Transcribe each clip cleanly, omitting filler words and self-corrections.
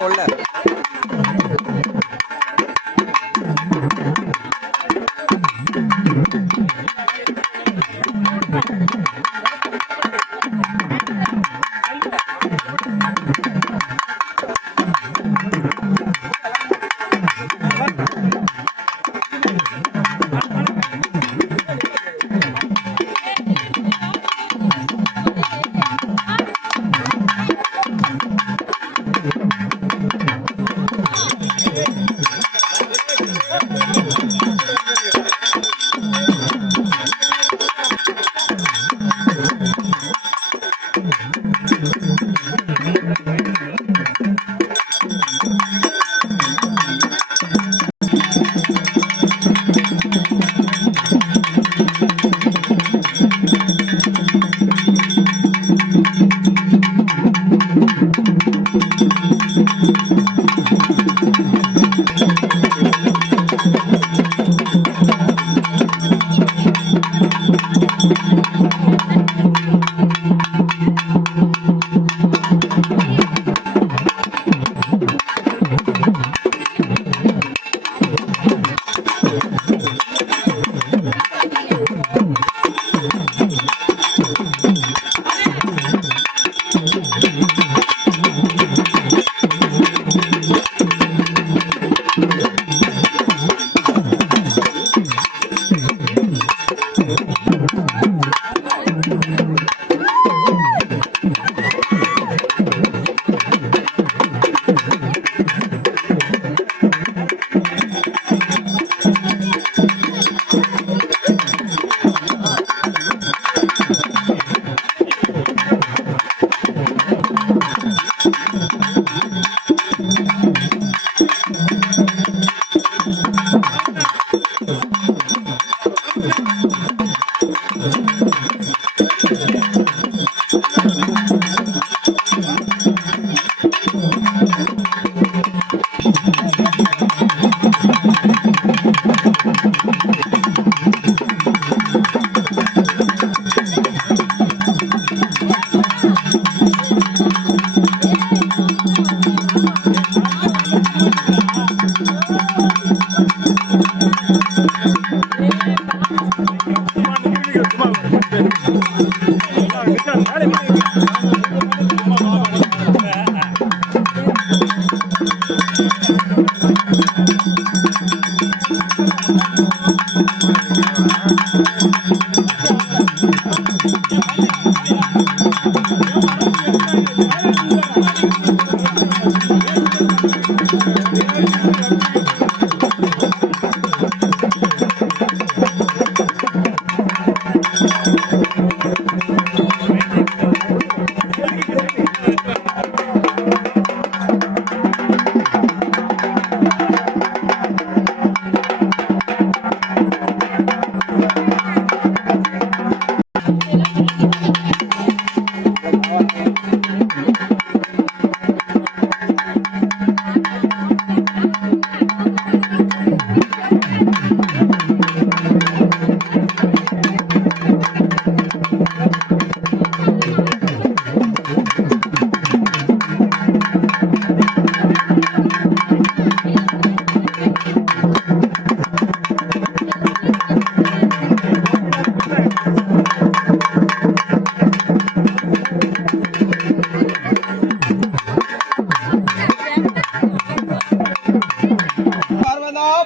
உள்ள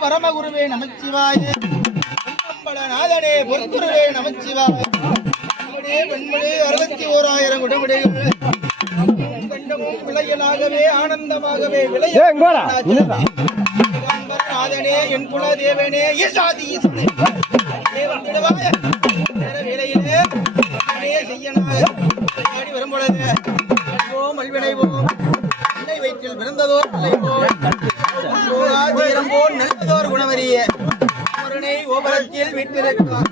பரமகுருவே நமச்சிவாய நாதனே பொற்குருவே நமச்சிவாய பெண்மணி 61,000 குடமுடைகள் கண்டமும் விளையலாகவே ஆனந்தமாகவே நாதனே என் குல தேவனே ஈசாதி வேலையிலே செய்யனாடி வரும்பொழுது மல்வினைவோம் அன்னை வயிற்றில் பிறந்ததோர் போல் நல்லதோர் குணவரிய ஓபரத்தில் வீட்டிருக்கிறார்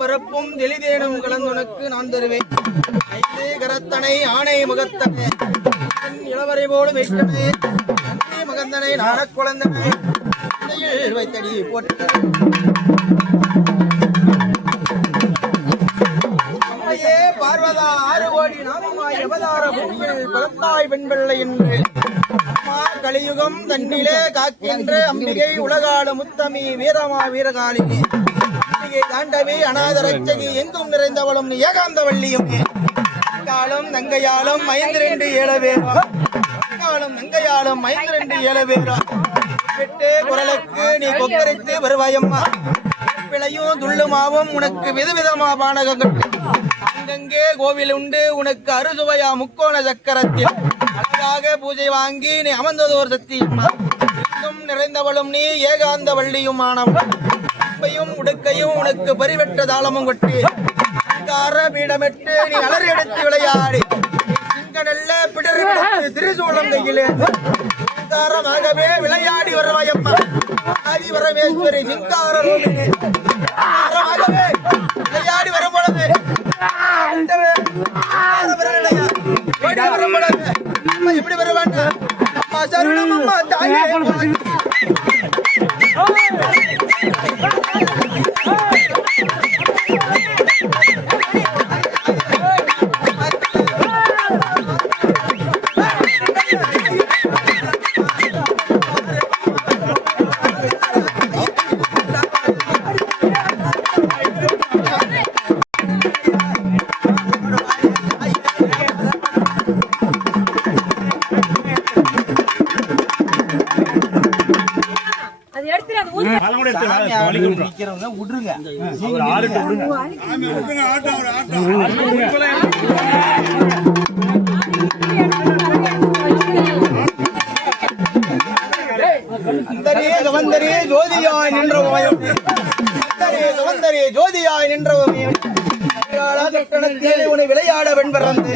பரப்பும் தெளிதேனும் கலந்துனக்கு நான் தருவேன் ஐந்து கரத்தனை ஆணை முகத்தனை இளவரை போடு வைத்தனை மகந்தனை நாட குழந்தனை வைத்தடி போட்டு அம்மையே பார்வதா 6 கோடி நாமமாய் அவதார பூமியில் பிறந்தாய் பெண் பிள்ளை என்று அம்மா கலியுகம் தன்னிலே காக்கின்ற அம்பிகை உலகாடு முத்தமி வீரமா வீரகாலினி அம்பிகை தாண்டவி அநாத ரட்சகி எங்கும் நிறைந்தவளும் ஏகாந்த வள்ளியும் காலம் நங்கையாலும் 5 7 பேரும் காலம் நங்கையாலும் 5 7 பேரும் விட்டு குரலுக்கு நீ கொக்கரித்து வருவாயம்மா பிழையும் துள்ளுமாவும் உனக்கு விதவிதமா பானகங்கள் அங்கங்கே கோவில் உண்டு உனக்கு அறுசுவையா முக்கோண சக்கரத்தில் அழகாக பூஜை வாங்கி நீ அமர்ந்ததோர் சத்தியம்மா நிறைந்தவளும் நீ ஏகாந்த வள்ளியும் ஆனவள் உடுக்கையும் உனக்கு பரிவெற்ற தாளமும் கொட்டி பீடமிட்டு நீ அலறி எடுத்து விளையாடி நல்ல பிடரி திரிசூலம் கையிலே சிங்காரமாகவே விளையாடி வருவாயம்மா ஆதி வரமேஸ்வரி சிங்கார விளையாடி வரும் பொழுது எப்படி வருவாங்க அம்மா சரணம் அம்மா தாயே ஜோதியாய் நின்றவமே உன்னை விளையாட வெண்பறந்து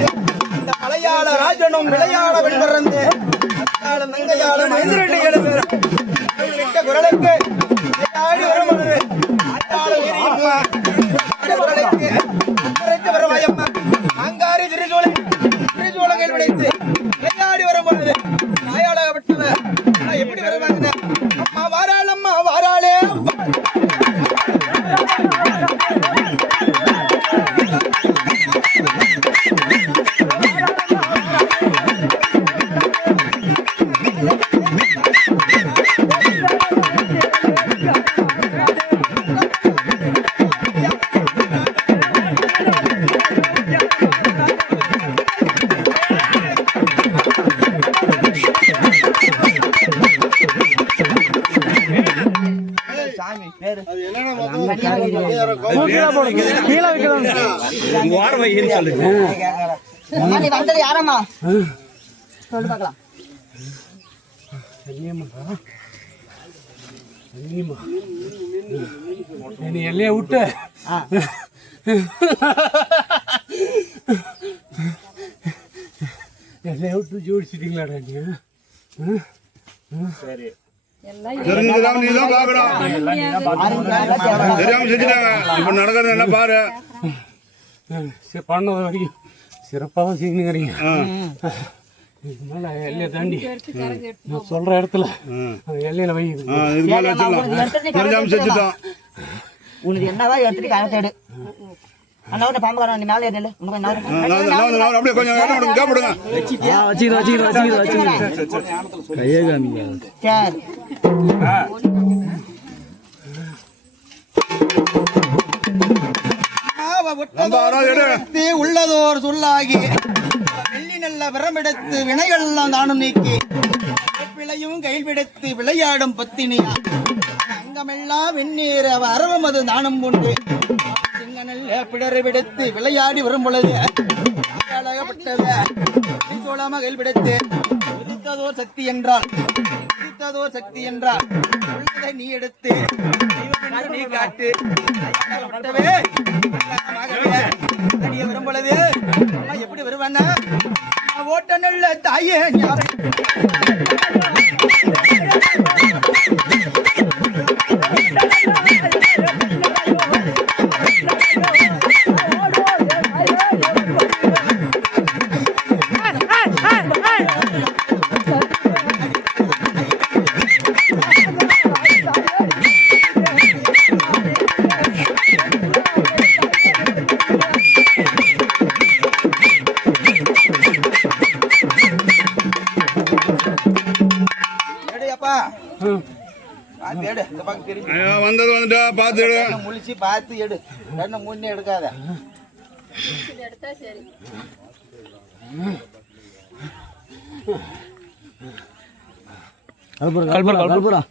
அந்த மலையாள ராஜனும் விளையாட வெண்பறந்து நங்கையாளம் 5 7 பேர் குரலுக்கு விளையாடி வரும் வருவாயம்மா அங்காரி திரிசூலங்கள் விளைத்து விளையாடி வரும் பொழுது நாயாளப்பட்டவர் எப்படி வருவாங்க அம்மா வாராள் அம்மா வாராளே யாரம்மா சொல்லு பார்க்கலாம் நீ எல்லைய விட்டு எல்லைய விட்டு ஜோடிச்சிட்டீங்களாடா நீ சரி நடக்கிறது என்ன பாரு பண்ணது வரைக்கும் சிறப்பாக செஞ்சுக்கிறீங்க எல்லையை தாண்டி நான் சொல்ற இடத்துல எல்லையில உனக்கு என்னதான் எடுத்துட்டு கரை அண்ணா பாம்பு காரம் மேலே ஏறல அப்படியே கொஞ்சம் கேப்படுங்க கையே காமிங்க சரி உள்ளதோர் சொல்லாகி வெள்ளி நல்ல விரமெடுத்து வினைகள்லாம் தானும் நீக்கி பிழையும் கைவிடுத்து விளையாடும் பத்தினியா அங்கமெல்லாம் வெந்நீர் அரவமது தானம் உண்டு நல்ல பிடரை விடுத்து விளையாடி வரும் பொழுது மகள் விடுத்து உதித்ததோர் சக்தி என்றால் உள்ளதை நீ எடுத்து நீ காட்டு வரும் பொழுது எப்படி வருவானா ஓட்ட நல்ல தாயே பார்த்து எடு இந்த பக்கம் திரும்பி ஐயா, வந்தது வந்துட்டா பார்த்து எடு. முழிச்சு பார்த்து எடு ரெண்டு முன்னே எடுக்காத எடுத்தா சரி. கற்பூரம்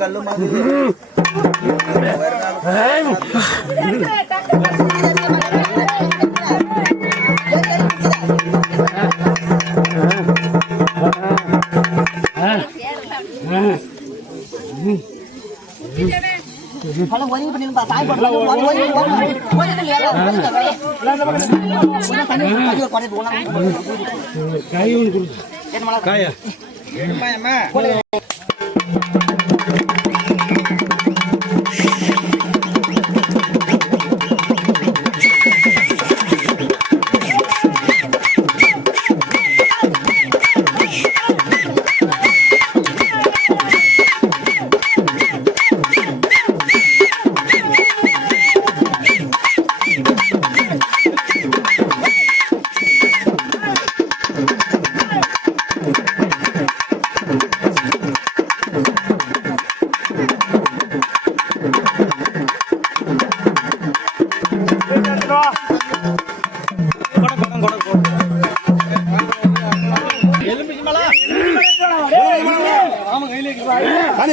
கல்லு மாதிரி காயா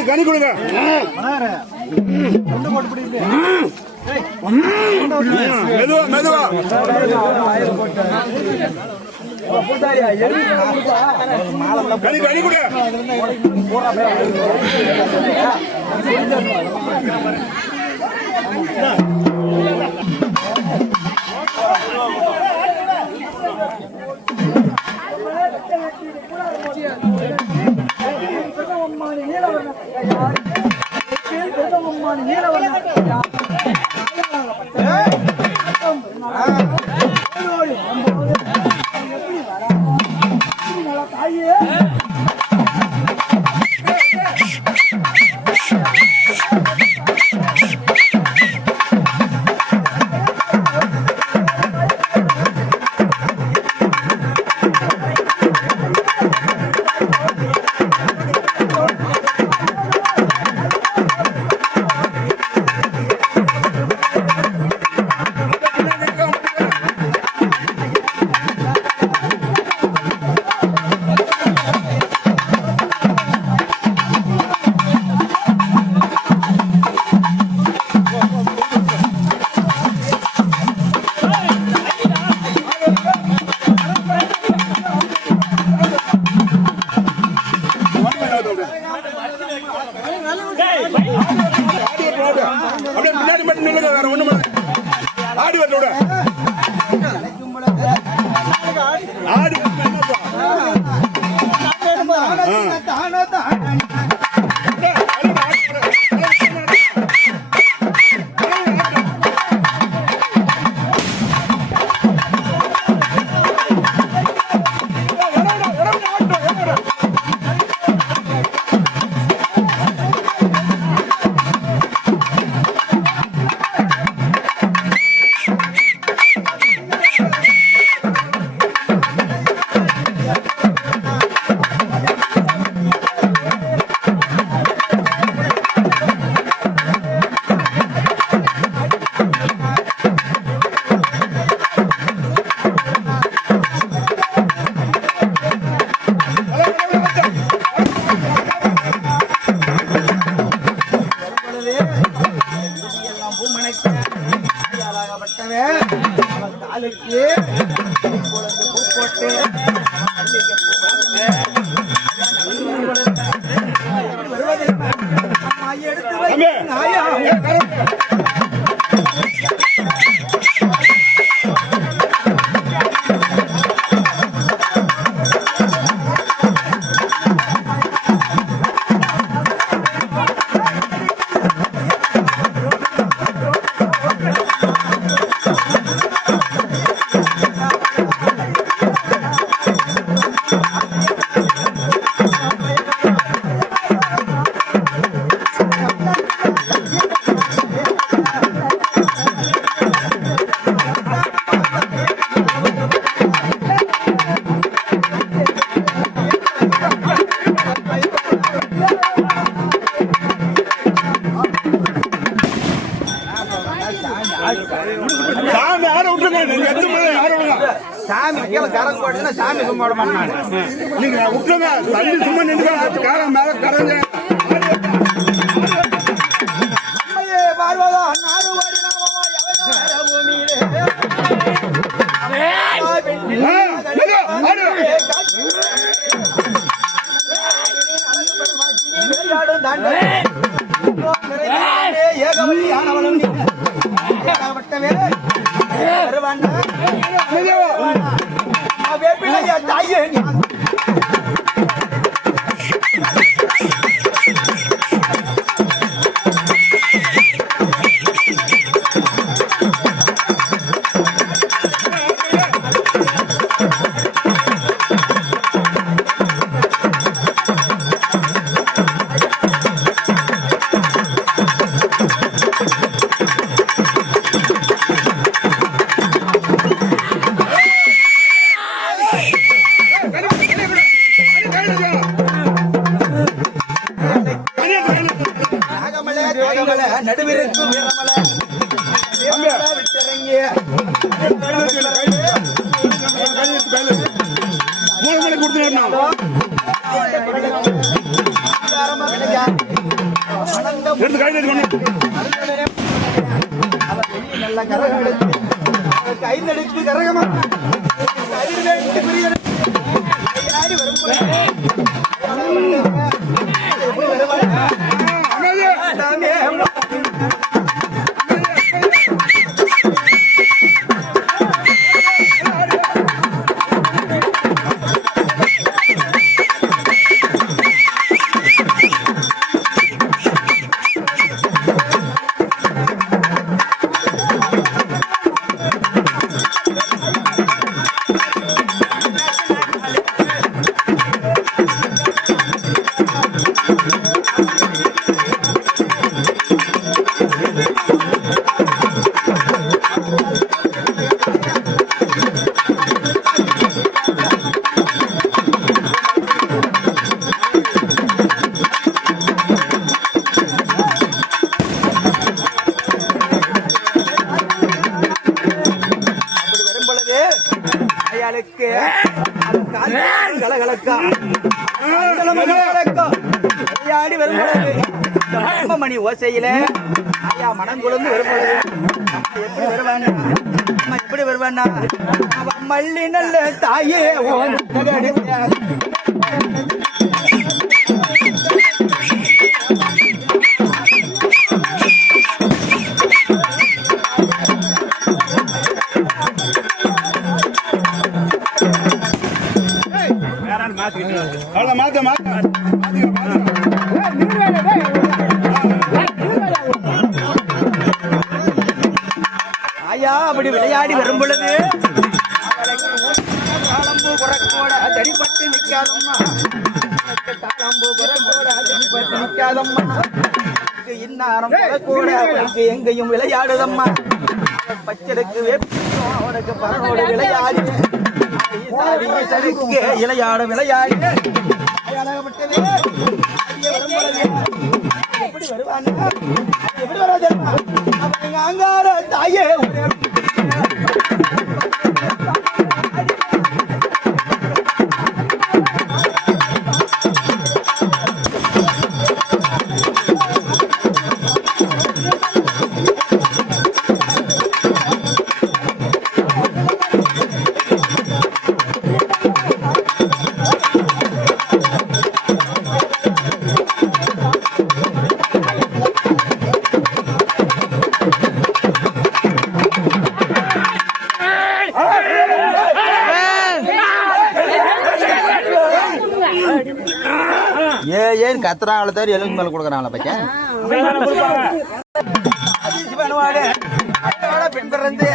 கனி கொடுங்க. மெதுவா மெதுவா கனி கனி கொடு. அப்படியே பின்னாடி மட்டும் நில்லுங்க, வேற ஒண்ணும் ஆடி வரல. ஆடு தானோ தானோ சாமி ஆட விட்டுருங்க. சாமி கீழே கரங்க போட்டுன்னா சாமி கும்பிட மாட்டாங்க. நீங்க விட்டுருங்க, தள்ளி சும்மா நின்று காரம் மேல கரங்க. பார்வதா நாடுவாடி நாமமா எவனார பூமியிலே ஏகவழி ஆனவளும் தாயே நடுவிற்கும் விட்டிறங்கிய நல்ல கரகம் கைந்தடிப்பு கரகமா மணி ஓசையில ஐயா மனம் குழந்து வரும்போது எப்படி வருவாங்க, எப்படி வருவானா மல்லி நல்ல தாயே அப்படி விளையாடி வரும் பொழுது தாளம்பூ குறக்கோட தடிப்பட்டு நிற்காதம்மா, தாளம்பூ குறக்கோட தடிப்பட்டு நிற்காதம்மா, இன்னாரம் கூட எங்கேயும் விளையாடுதம்மா, பச்சருக்கு வேப்பிக்கும் அவனுக்கு பரனோடு விளையாடி இளையாட விளையாடி எப்படி வருவாங்க, எப்படி வராது அங்கார தாயே ஏன் கத்துறாங்கள தவிர எலும்பு மேல கொடுக்குறாங்களா பையன் பெண் பிறந்து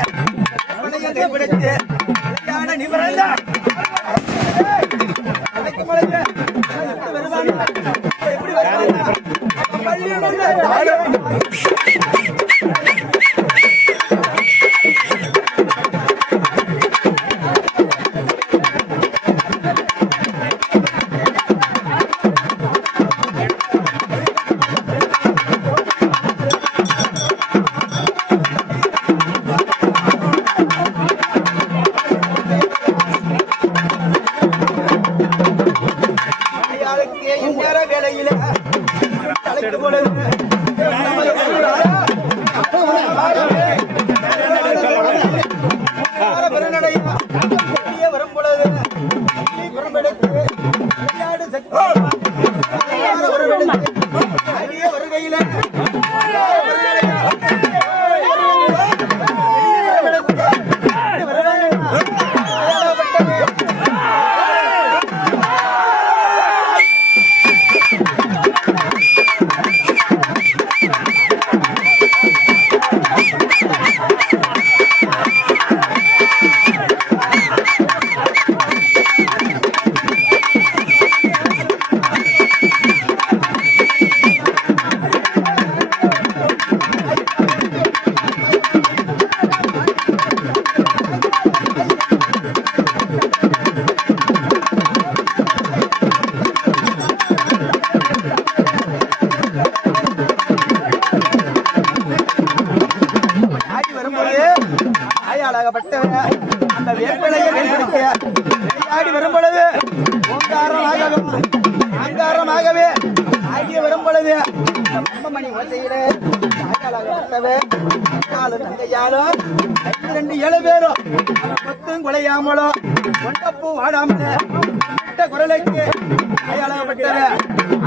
கைப்பிடித்து எப்படி வேலையில தலைக்கு போல வரும் பொழுது வருகையில அந்த வேப்பிலையை விளையாடி வரும் பொழுது அங்காரமாகவே ஆகிய வரும் பொழுது மணி ஓசையிலே தங்கையாலும் 7 பேரும் கொத்தும் குலையாமலும் கொண்டப்பூ வாடாமல குரலுக்கு அயாளப்பட்டவ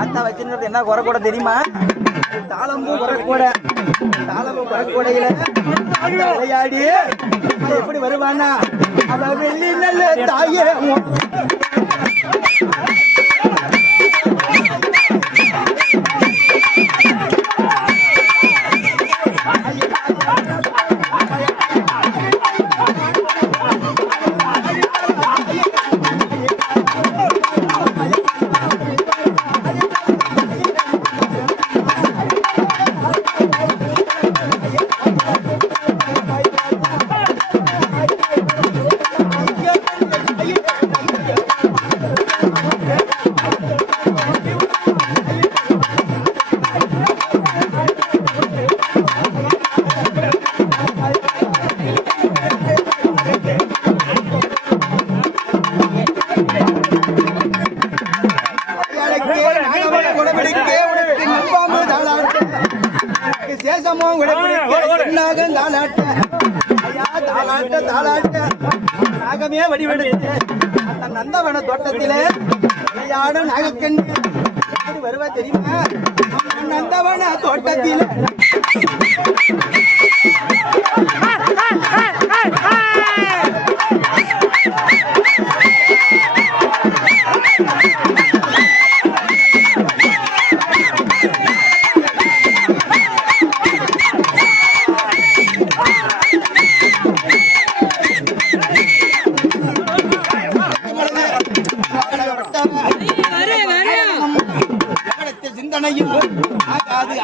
அத்தா வச்சிருந்தது என்ன குறை கூட தெரியுமா? தாளம்பூ குறக்கூட தாளம்பூ குறக்கூடையில விளையாடி எப்படி வருவானா அவ வெள்ளி நல்ல தாயே நாகமே வடிவெடுத்து அந்த நந்தவன தோட்டத்திலே விளையாட நாகக்கண்ணு வருவா தெரியுமா? நந்தவன தோட்டத்திலே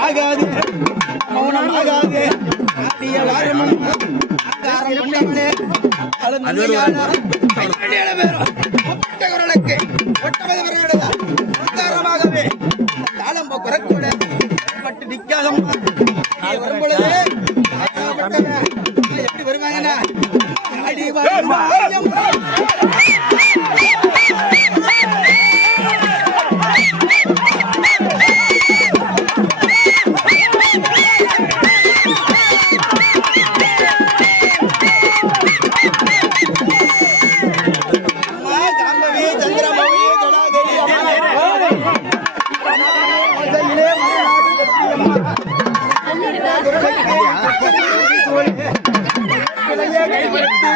ஆகாது மௌனம் ஆகாது ஆடிய வாரமும் அங்காரம் கொண்டவனே குரலுக்கு அங்காரமாகவே தாளம் குரக்கூட பட்டு நிற்காதம்மா வரும் பொழுது எப்படி வருவாங்கன்னா ஆடி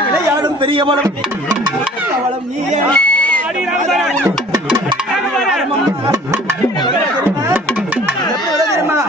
விளையாடும் பெரிய பலம் அவளம் நீயே தெரியுமா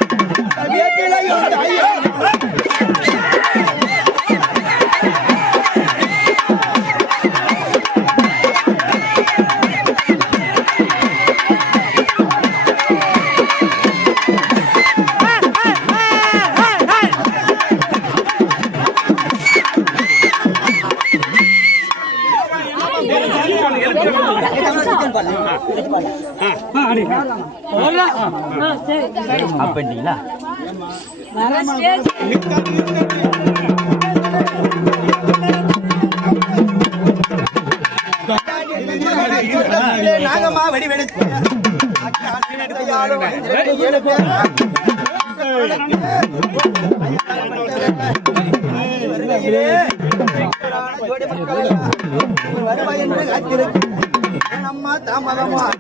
அப்படிங்களா நாகமா வடிவெடுத்து வருவாய் என்று காத்திருக்கு அம்மா தாமதமா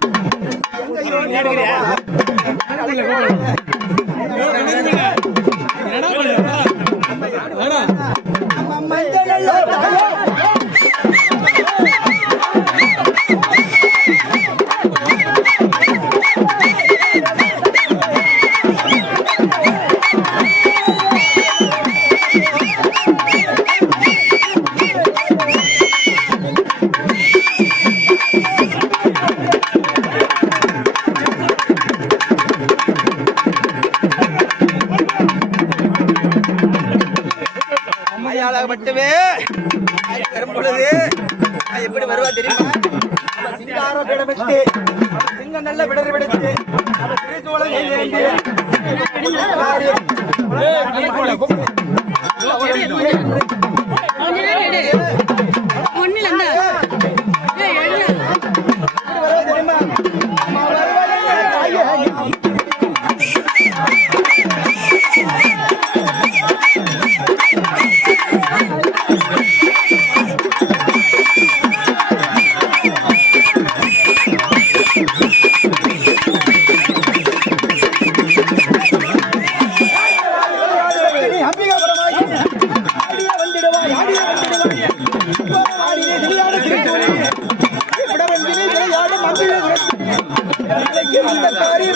மட்டுமே வரும் பொழுது எப்படி வருவா தெரியுமா சிங்கார விடவிட்டு சிங்க நல்ல விடர் விடுத்து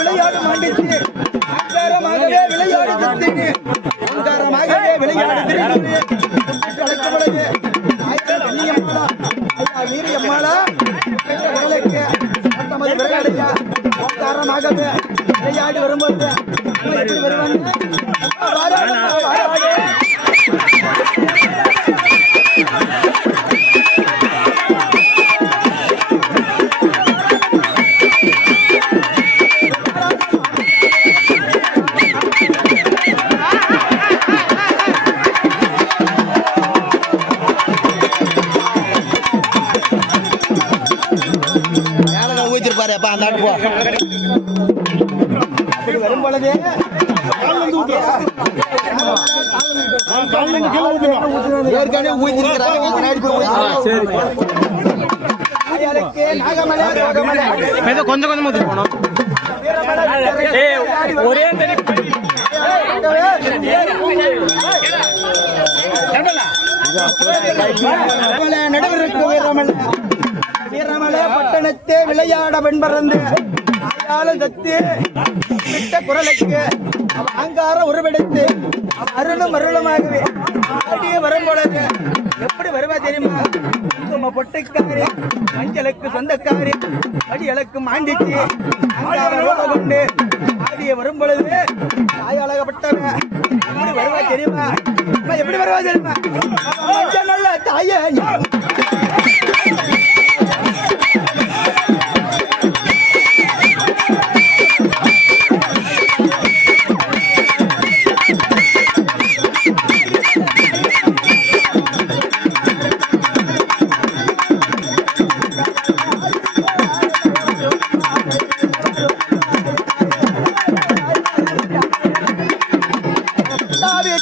விளையாடும் விளையாடி வரும்போது ஊத்திருப்பாரு அப்ப அந்த ஆட்டு வரும் பொழுது கொஞ்சம் கொஞ்சம் ஊத்தி போனோம் ஒரே நடுவருக்கு வீரமலை பட்டணத்தே விளையாட வெண்பறந்து தத்து விட்ட குரலுக்கு அங்கார உருவெடுத்து அருளும் அருளுமாகவே ஆடிய வரும் பொழுது எப்படி வருவா தெரியுமா நம்ம பொட்டைக்காரி மஞ்சளுக்கு சொந்தக்காரி அடியலுக்கு மாண்டிச்சு அங்கார கொண்டு ஆடிய ஆடிய வரும் பொழுது தாய் அழகப்பட்டவன் எப்படி வருவா தெரியுமா? எப்படி வருவா தெரியுமா? நல்ல தாயே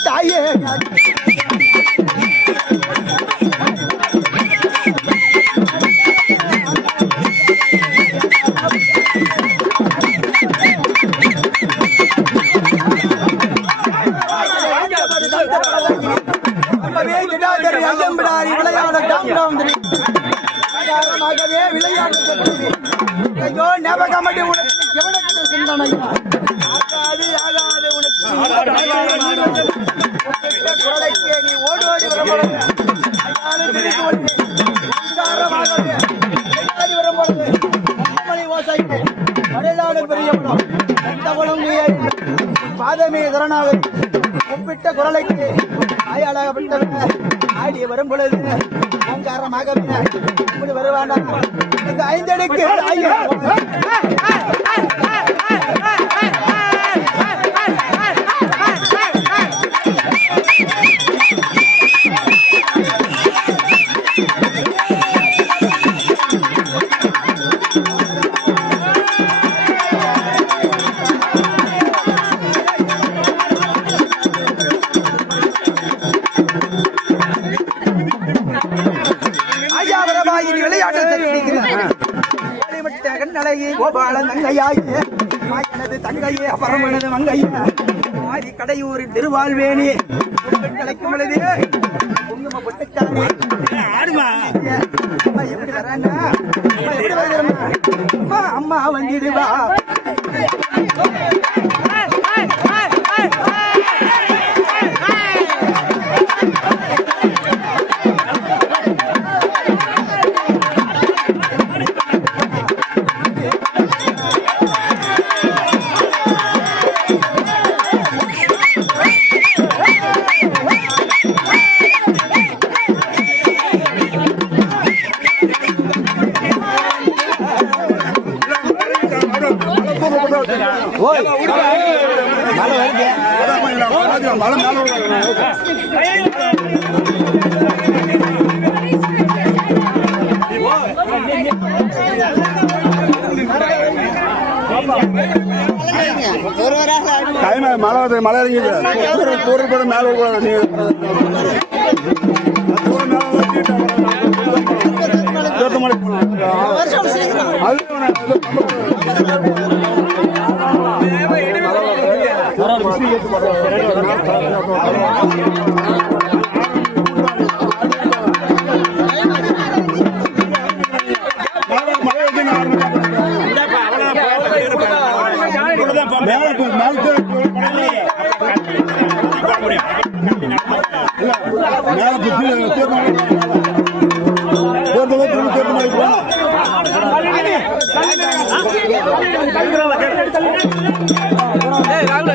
தாயே நீ ஓடி ஓடி பாதமே கரணாக ஒப்பிட்ட குரலைக்கு ஆயாளாகப்பட்டவன் ஆடி வரும் பொழுது ஓங்காரமாகவே இப்படி வருவானா இந்த ஐந்தடிக்கு கோபாலன் தங்கையாயே எனது தங்கையே அபரமனது மங்கையே மாறி கடையூரில் திருவாழ்வேணி கிடைக்கும் பொழுது குங்கும பொட்டுச்சாரி எப்படி வரானா எப்படி வருகிறா அம்மா வந்திடுவா மழை மழை இறங்கிது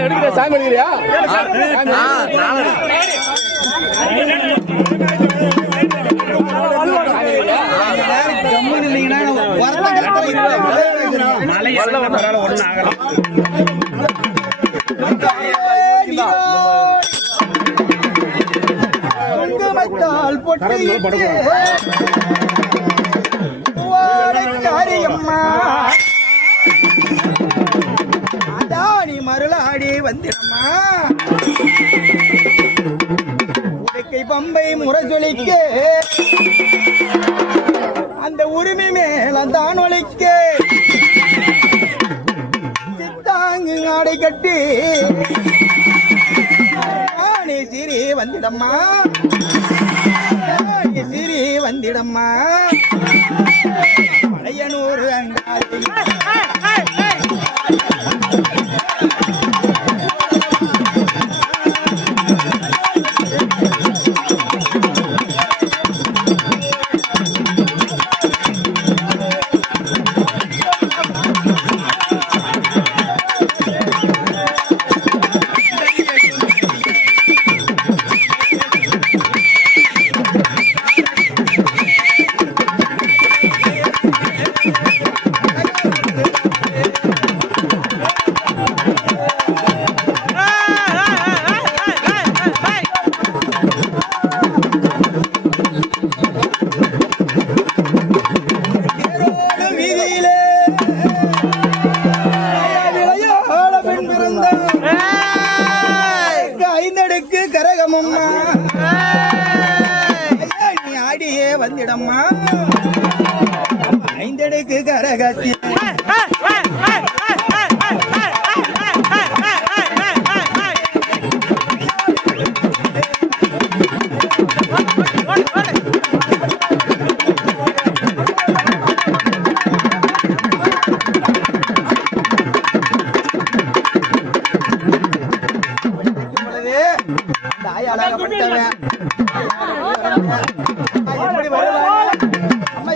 மேல சாங் எடுக்கிறியா? மருளாடி வந்திடம்மா உடுக்கை பம்பை முரசொலிக்க அந்த உரிமை மேலந்தான் ஒலிக்க சித்தாங்கு ஆடை கட்டி ஆணி சிறி வந்திடம்மா சிறி வந்திடம்மா பழையனூர் அங்காடி வாரமம்மா நீ ஆடியே வந்திடம்மா ஐந்தடுக்கு கரகாத்தி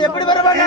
எப்படி வருவாங்க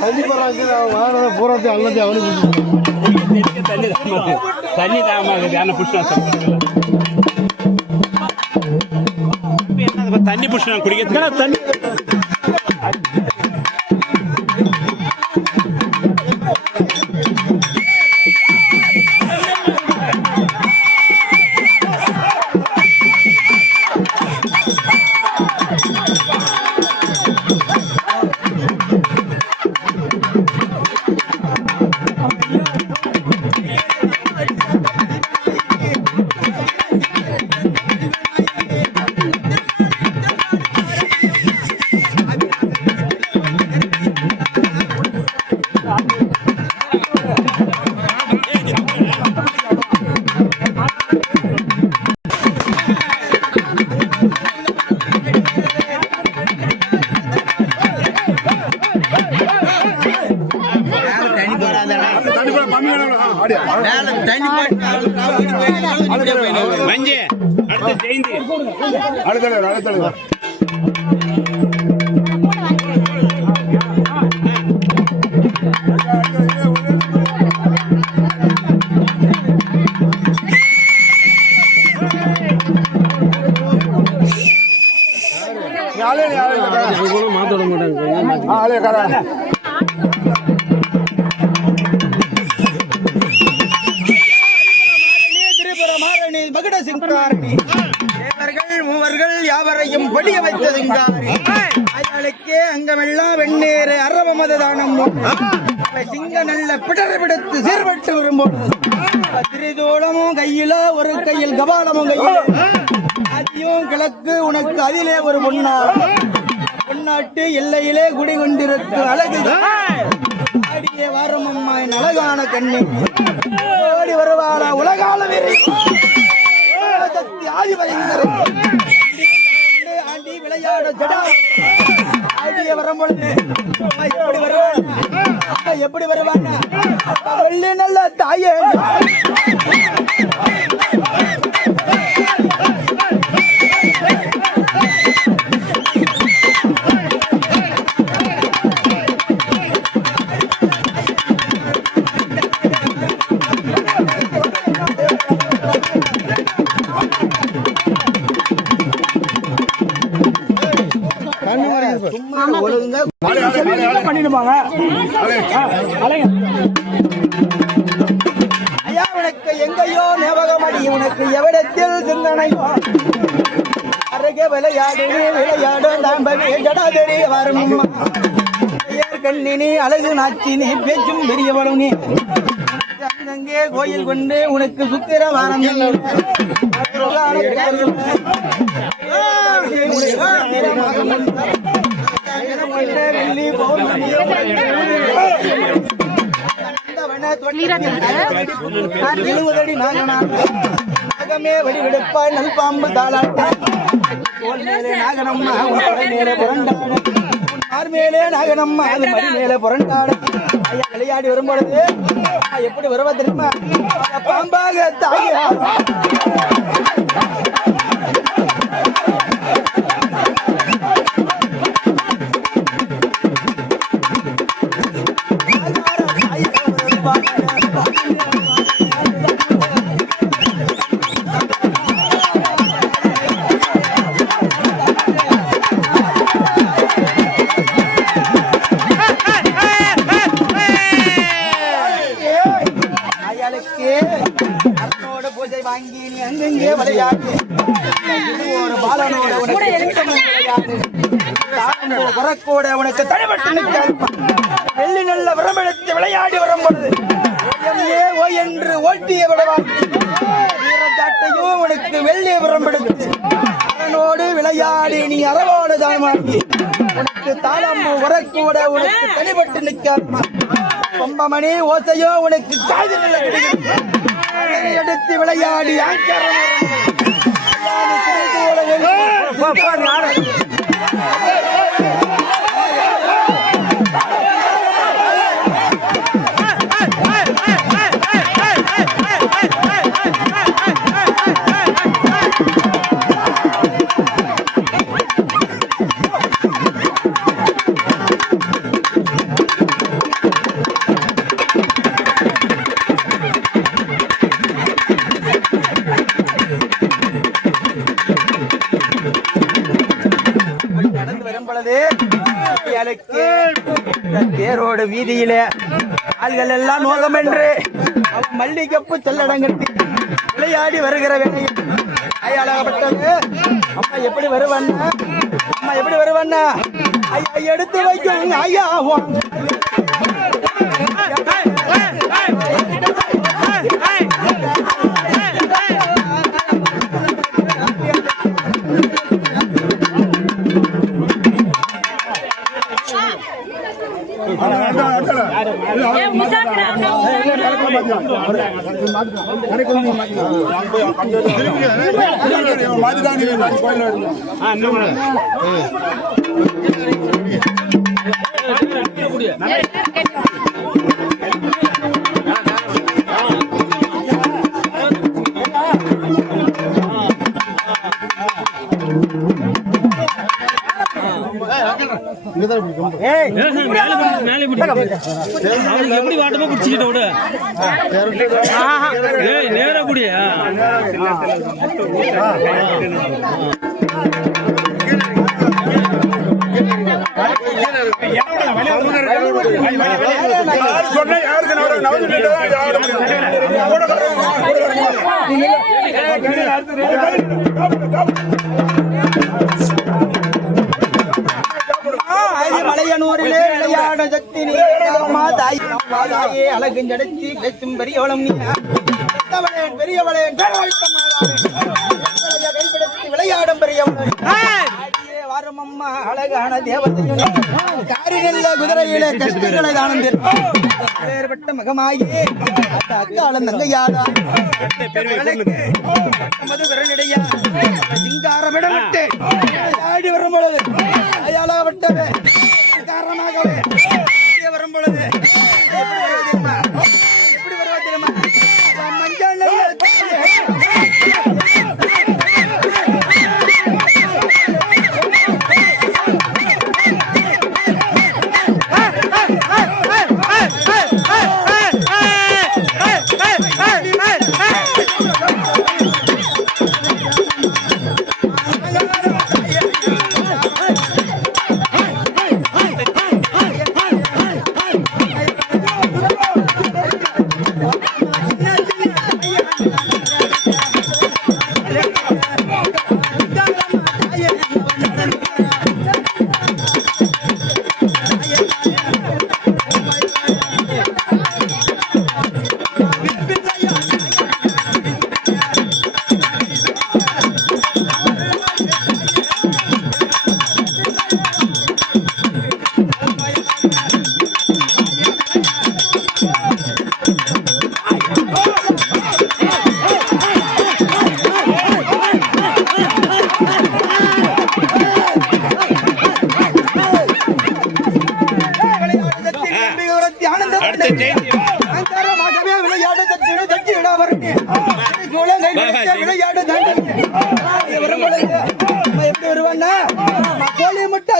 தண்ணி போறாங்க பூராத்தையும் அல்லது அவனுக்கு தண்ணி தாமாக்குது தண்ணி புஷ்ணம் குடிக்கிறதுக்கு தண்ணி மஞ்சு அடுத்த ஜெயந்தி அடுத்த மாத்தோட மாட்டாங்க மகுட சிங்காரணி தேவர்கள் மூவர்கள் யாவரையும் படிய வைத்ததுங்காரி அயாளுக்கே அங்கமெல்லாம் வெண்ணேறு அரவ மததானம் சிங்க நல்ல பிடரை பிடித்து சீர்பட்டு வரும்போது திரிதோளமும் கையில ஒரு கையில் கபாலமும் கையில் அதியும் கிழக்கு உனக்கு அதிலே ஒரு பொன்னாட்டு எல்லையிலே குடிகொண்டிருக்கு அழகு ஆடியே வாரம் அம்மா என் அழகான கண்ணி ஓடி வருவாளா உலகால வெறி ஆதி ஆண்டி விளையாட ஜடா ஆடிய வரும்பொழுது எப்படி வருவாங்க வெள்ளி நல்ல தாயே ஐயா உனக்கு எங்கையோ ஞாபகமடி உனக்கு எவ்விடத்தில் சிந்தனையோ அருகே விளையாடும் தாம்பவே ஜடாதரி வரும் கண்ணினி அழகு நாச்சினி பேச்சும் பெரியவளும் நீ அங்கங்கே கோயில் கொண்டு உனக்கு சுத்திர வாரம் நாகமே வடிவெடுப்பாய் நல் பாம்பு தாளாட்டாய் நாகனம்மா மேலே புரண்டாட மேலே நாகனம்மா அது மடி மேலே புரண்டாட ஐயா விளையாடி வரும்பொழுது எப்படி வருவா தெரியுமா பாம்பாக தாயா பூஜை வாங்கி நீ அங்கங்கே விளையாடு ஒரு பாலனோட வரக்கூட உனக்கு தனிப்பட்டு வெள்ளி நல்ல விரமெடுத்து விளையாடி வரும்பொழுது ஓ என்று ஓட்டிய விடவாக்கி வீரச்சாட்டையும் உனக்கு வெள்ளிய விரம்பெடுத்து அதனோடு விளையாடி நீ அரவோடு தானமாக்கி உனக்கு தாளம்பு வரக்கூட உனக்கு தனிப்பட்டு நிற்காமா பொம்பமணி ஓசையோ உனக்கு காது நல்ல கிடைக்கும் எடுத்து விளையாடி தேரோடு வீதியில ஆள்கள் எல்லாம் நோகம் என்று அவன் மல்லிகப்பு செல்லடங்கட்டி விளையாடி வருகிற வேலையில் அயாளாகப்பட்டது அம்மா எப்படி வருவான்னா அம்மா எப்படி வருவான்னா ஐயா எடுத்து வைக்கும் ஐயா எப்படி வாட்டமா குடிச்சுக்கிட்ட விட நேர குடியா சொன்ன யாருக்கு மலையனூரிலே விளையாட சக்தி தாயே அழகுஞ்சடச்சி பேசும் பெரியவளம் நீ பெரியவளேன் கைப்படுத்தி விளையாடும் பெரியவளே வாரும் அம்மா அழகான தேவதையும் காரி நெல்ல குதிரையிலே கஷ்டங்களை தானந்தேற்பட்ட மகமாயே அக்காலம் தங்கையாடா மது விரலிடையா சிங்காரமிடமிட்டு ஆடி வரும் பொழுது அயாளாகப்பட்டவே காரணமாகவே வரும் பொழுது எப்படி வருவா தெரியுமா மஞ்சள் எப்படி வருவான்னா கோழி முட்டை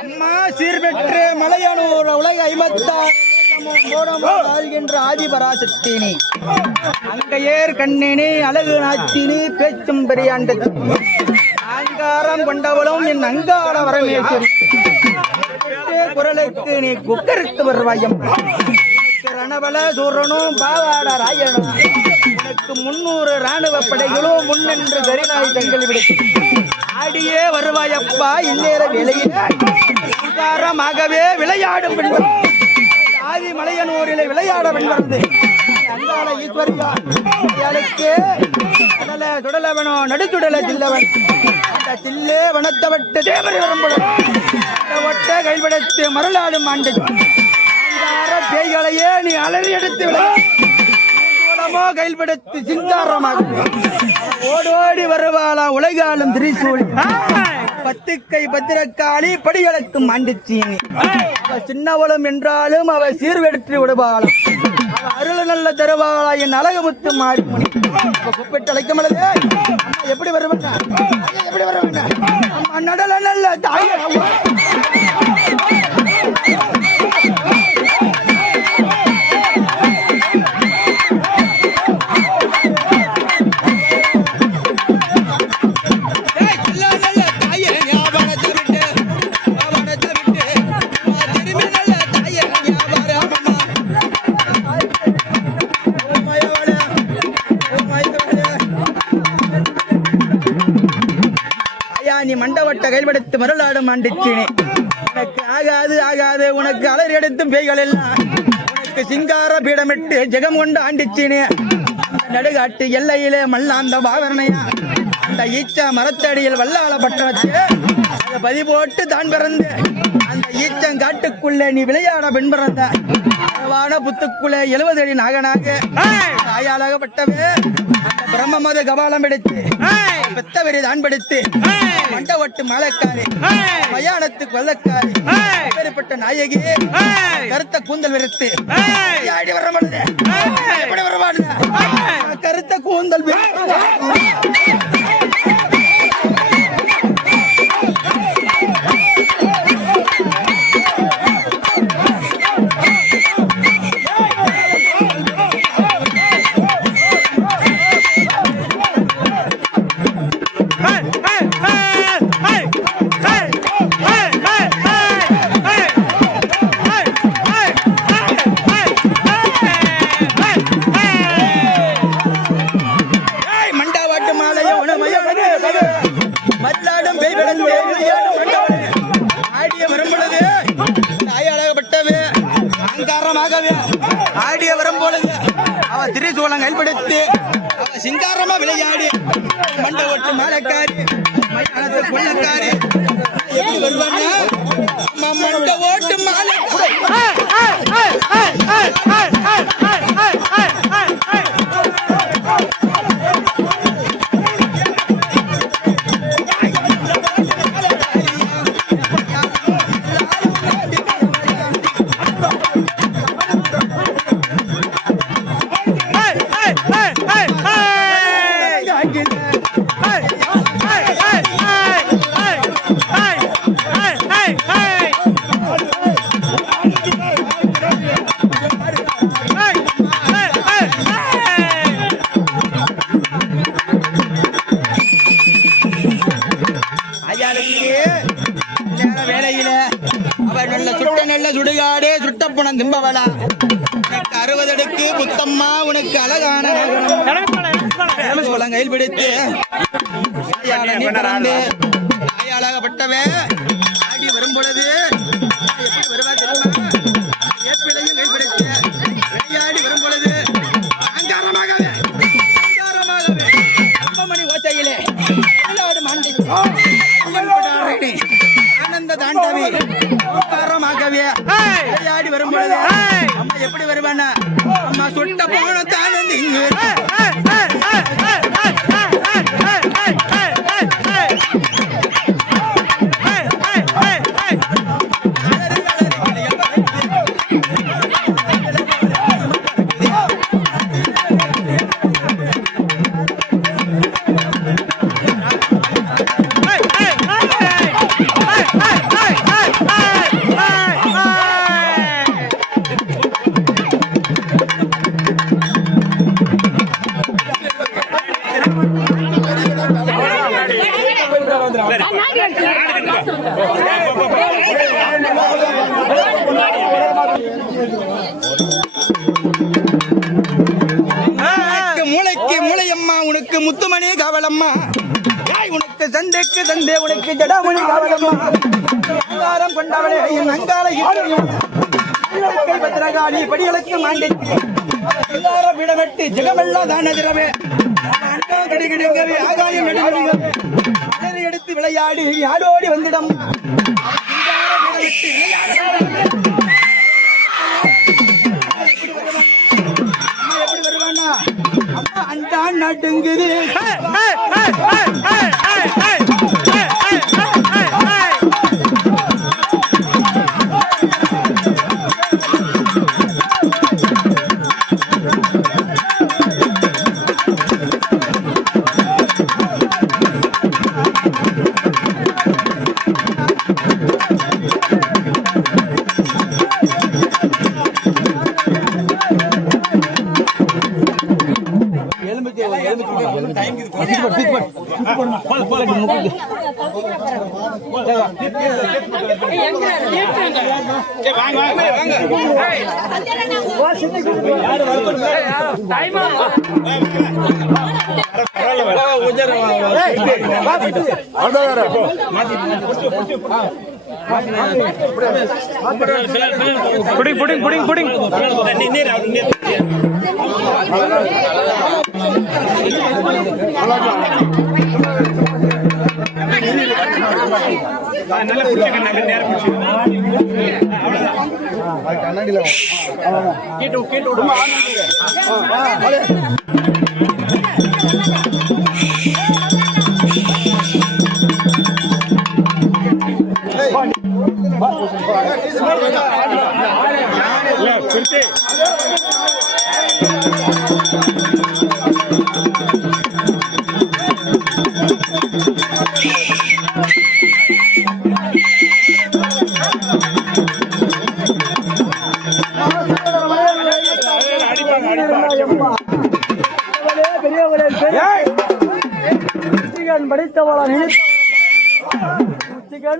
அம்மா சீர்பெற்று மலையானூர் உலக ஐமத்தாழ்கின்ற ஆதிபராசத்தினி அங்கையேர் கண்ணினி அழகு நாச்சினி பேச்சும் பெரியாண்ட அங்காரம் கொண்டவளும் என் அங்கார வரமேஸ்வரி குரலுக்கு நீ குக்கரித்து வருவாயம் ரணபல சூரனும் பாவாட ராயனும் எனக்கு 300 ராணுவ படைகளும் முன்னென்று கரிநாய் தங்கள் விடுத்து ஆடியே வருவாயப்பா இந்நேர வேலையாகவே விளையாடும் பெண்கள் ஆதி மலையனூரிலே விளையாட வென்றது அங்காள ஈஸ்வரியாளுக்கு சுடலவனோ நடுச்சுடல தில்லவன் அந்த தில்லே வனத்தவட்டு தேவரை வரம்புடன் ஒட்ட கைவிடத்து மருளாடும் ஆண்டு பேய்களையே நீ அலறி எடுத்து விளமோ கைவிடத்து சிங்காரமாக ஓடோடி வருவாளா உலகாலும் திரிசூழி 10 கை பத்திரக்காளி படிகளுக்கும் ஆண்டுச்சீனி சின்னவளும் என்றாலும் அவ சீர்வெடுத்து விடுவாளாம் அருள் நல்ல தருவாளா என் அழகுமுத்து மாறிமணி கூப்பிட்டு அழைக்க முடியாது எப்படி வருவாங்க எப்படி வருவாங்க நடல நல்ல தாய் நீ மண்டவட்ட கைவிடுத்து மருளாடும் ஆண்டுச்சினே உனக்கு ஆகாது உனக்கு அலறி எடுத்தும் பேய்கள் எல்லாம் உனக்கு சிங்கார பீடமிட்டு ஜெகம் கொண்டு ஆண்டுச்சினே நடுகாட்டு எல்லையிலே மல்லாந்த பாவரணையா அந்த ஈச்சா மரத்தடியில் வல்லாள பட்டணத்தில் அதை பதி போட்டு தான் பிறந்து அந்த ஈச்சங்காட்டுக்குள்ளே நீ விளையாட பெண் பிறந்த அரவான புத்துக்குள்ளே 70 அடி நாகனாக தாயாளாகப்பட்டவே அந்த பிரம்ம மத கபாலம் பிடித்து பெத்தவரை தான் பிடித்து மண்டவட்டு மாலக்காரி மயானத்து கொல்லக்காரி பேருப்பட்ட நாயகி கருத்த கூந்தல் விரத்து ஆடி வர மாட்டேன் எப்படி வர மாட்டேன் கருத்த கூந்தல் மல்லாடும் ஆடிய வரும்பொழுது தாயாளப்பட்டவே அங்காரமாகவே ஆடிய வரும்பொழுது அவ திரிசூலம் கைப்படுத்தி அவ சிங்காரமா விளையாடி மண்ட ஒட்டு மாலக்காரி மயானத்து கொள்ளக்காரி எப்படி வருவாங்க மண்ட ஓட்டு மாலக்காரி வேலையில அவர் நல்ல சுடுகாடு சுட்டப்பணம் திம்பவளா உனக்கு 60 அடுக்கு புத்தம்மா உனக்கு அழகான கையில் பிடித்து ஆயாளாகப்பட்டவன் ஆடி வரும் பொழுது எப்படி வருவா தெரியுமா? ஏப்பிலையும் கைப்பிடித்து விளையாடி வரும் பொழுது அங்காரமாகவே மணி ஓச்சையிலே ஆனந்த தாண்டவி காரமாகவே விளையாடி வரும் பொழுது அம்மா எப்படி வருவானா? அம்மா சுட்ட போன தானந்து மூளைக்கு மூளையம்மா உனக்கு முத்துமணி காவலம்மா உனக்கு சந்தைக்கு சந்தை உனக்கு ஜடாமணி காவலம்மா அங்காரம் கொண்டவளே என் அங்கார பத்திரகாளி படிகளுக்கு மாண்டிக்கு விடவெட்டு ஜெகமெல்லாம் தானதிரவே கிடைக்கவே ஆகாயம் எடுத்து விளையாடி ஆடோடி வந்துடம் எப்படி வருவானா? அம்மா அண்டான் நாட்டுங்குது புடிங் புடிங் புடிங் கண்ணாடியில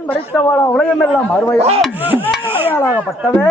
படித்தவாளா உலகமெல்லாம் அறுவையாளாகப்பட்டவே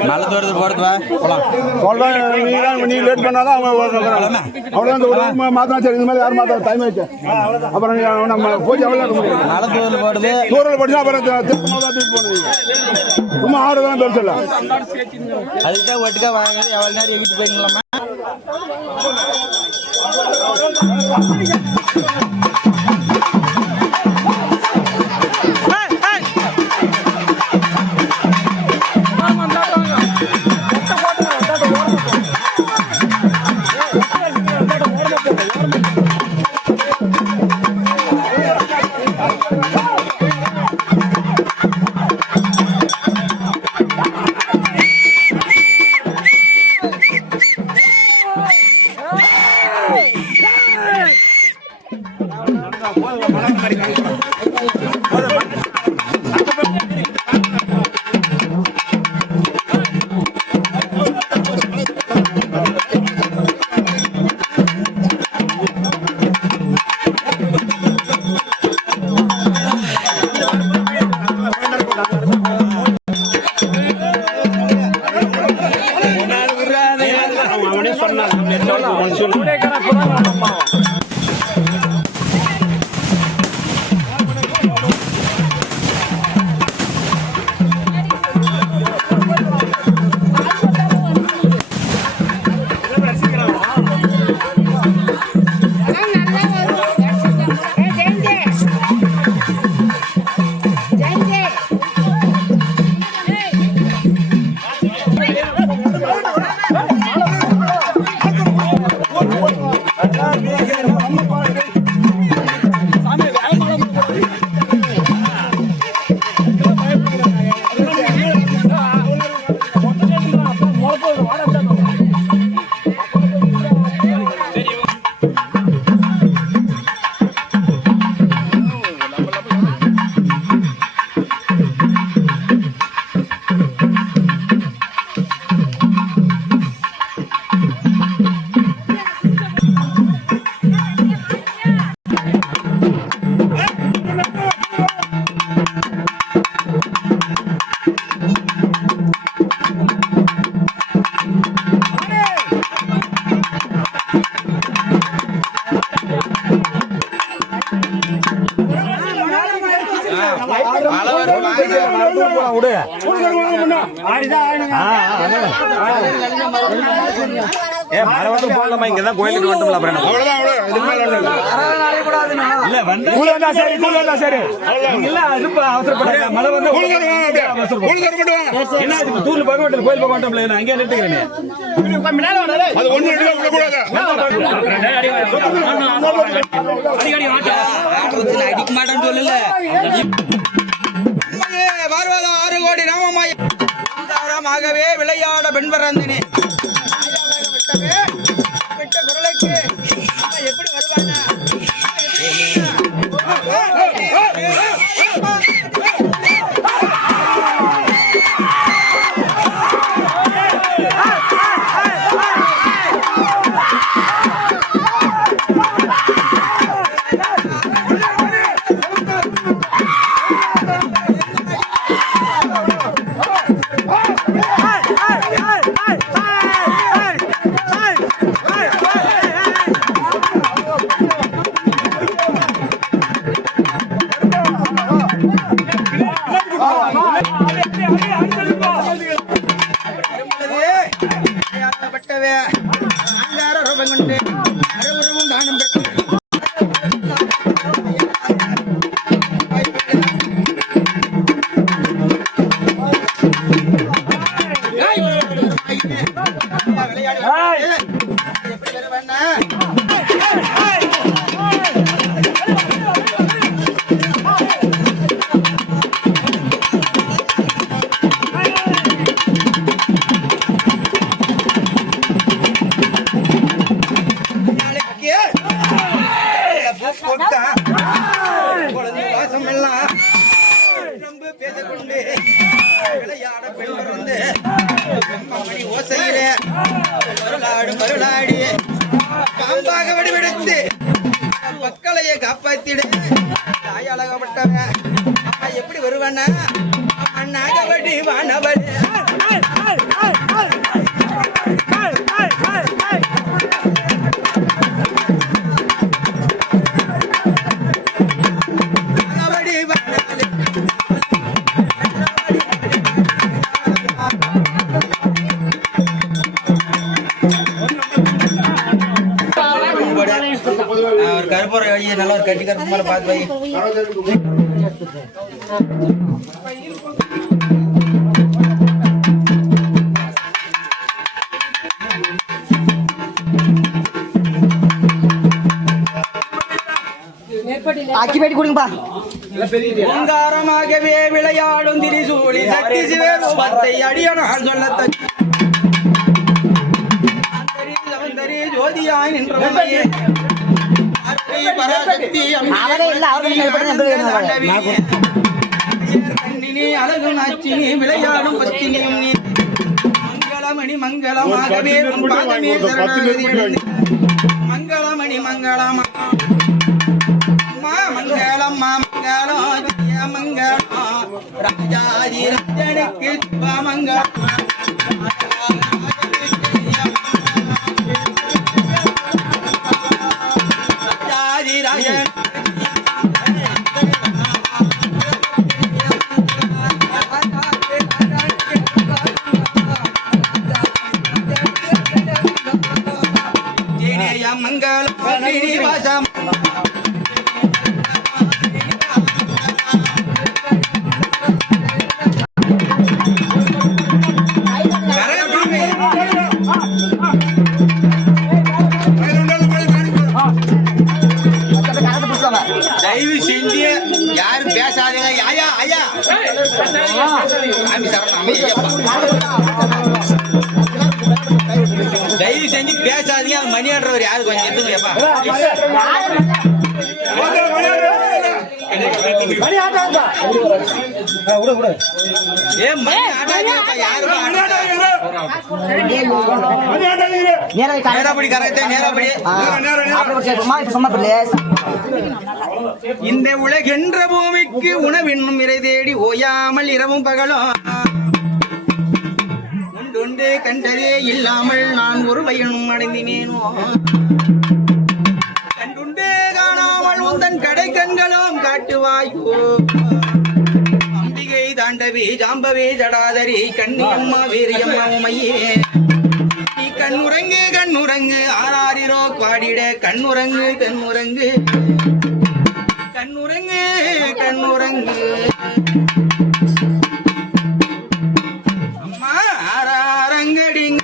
மழை தோட்டத்தில் போடுறதுவா சொல்றேன் நீ லேட் பண்ணாதான் அவங்க அவ்வளோ மாத்தம் சரி இந்த மாதிரி யாரும் மாத்த டைம் ஆயிடுச்சு அப்புறம் நம்ம போய் எவ்வளோ முடியும் மழை தோட்டத்தில் போடுறது தூரில் படிச்சா அப்புறம் தூக்கி போனீங்க சும்மா ஆறுதான் பெருசில்ல அதுக்கு தான் ஒட்டுக்கா வாங்க எவ்வளோ நேரம் எங்கிட்டு போய்ங்களாமா மழை வந்து போடலாமா இங்கதான் கோயிலுக்கு வந்துடலாம் சரி மழை வந்து தூர்ல போக மாட்டோம் கோயில் போக மாட்டோம் அங்கே நிறுத்துக்கிறேன் அடிக்க மாட்டேன்னு சொல்லல ஆறு கோடி ராமமாகவே விளையாட பெண் பிறந்தனே விட்ட குரலுக்கு எப்படி வருவாங்க மக்களையே காப்பாத்திடு. தாய் அழகப்பட்டவன் எப்படி வருவானா அண்ணா வானவளே ஒரு கருப்புற வழியை நல்லா ஒரு கட்டி கருப்பு மேல பார்த்து வை. அக்கி பேட்டி கொடுங்கப்பா. ஓங்காரமாகவே விளையாடும் திரிசூலி சக்தி சிவரூபத்தை அடியனால் சொல்ல ஜோதியாய் நின்றவனையே பராசக்தி கண்ணினி அழகு நாச்சினி விளையாடும் பத்தினியும் நீ மங்களமணி மங்களமாகவே பாதமே சரணாகதி மங்களமணி மங்களமா மங்களம் மங்களம் ஜெய மங்களம் ராஜாதி ராஜனுக்கு மங்களம் ராஜாதி ராஜன் ஜெய மங்களம் ஸ்ரீனிவாசம் தயவு செஞ்சு யாரும் பேசாதீங்க. ஐயா ஐயா தயவு செஞ்சு பேசாதீங்க. அது மணியாடுறவர் யாரு கொஞ்சம் எடுத்துங்கப்பா. நேரப்படி கரெக்டா நேரப்படி இந்த உலகென்ற பூமிக்கு உணவென்னும் இறை தேடி ஓயாமல் இரவும் பகலும் உண்டுண்டு கண்டதே இல்லாமல் நான் ஒரு பயனும் அடைந்தினேனோ கண்டுண்டு காணாமல் உந்தன் கடை கண்களும் காட்டுவாயோ அம்பிகை தாண்டவி ஜாம்பவி ஜடாதரி கண்ணியம்மா வீரியம்மா உமையே நீ கண்ணுறங்கு கண்ணுறங்கு ஆராரிரோ பாடிட கண்ணுறங்கு கண்ணுறங்கு கண்ணுறங்கு கண்ணுறங்கு அம்மா ஆராரங்கடிங்க